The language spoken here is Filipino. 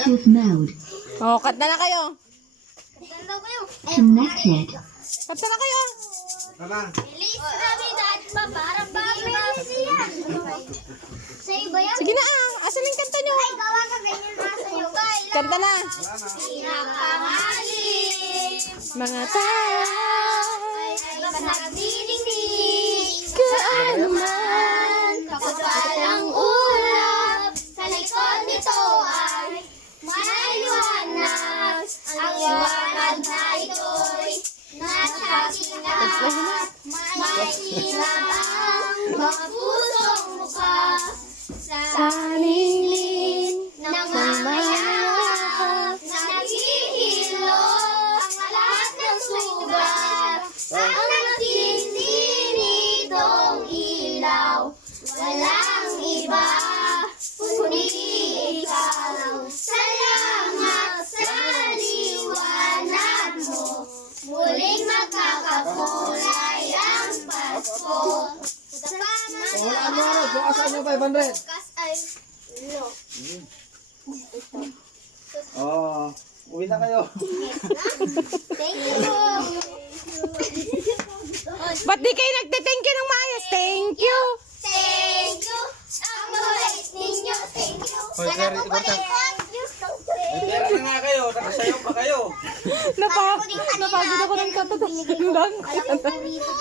Bluetooth mode. Oh, kanta na kayo. Connected. Kanta na kayo. Feliz Navidad pa, parang pamilya. Sa iba yan? Sige na ah. Asan yung kanta nyo? Ay, gawa ka ganyan na sa'yo. Kanta na. Pinapangalim. Mga tao. Ay nagdidingding. Kaano man. Kapag walang ulap, sa likod nito ay may liwanag. Ang liwanag na ito'y nasa lahat. May sinabang mga pusong mukha sa ningling ng mamayakap. Naghihilo ang lahat ng sugat. Ang nagtindi nitong ilaw, walang iba kundi ikaw. Salamat sa liwanag mo, muling magkakakulay ang Pasko. Wala mo ano, bukasan yung 500. Bukas ay lo. Oh, uwi na kayo. Thank you. Ba't di kayo nagte-thank you ng maayos? Thank you. Thank you. Ang mabait ninyo. Thank you. Hoy, Wala Jerry, po pa rin. Pera na nga kayo, nakasayaw pa kayo. Napagod ako ng kanta. Alam ko dito.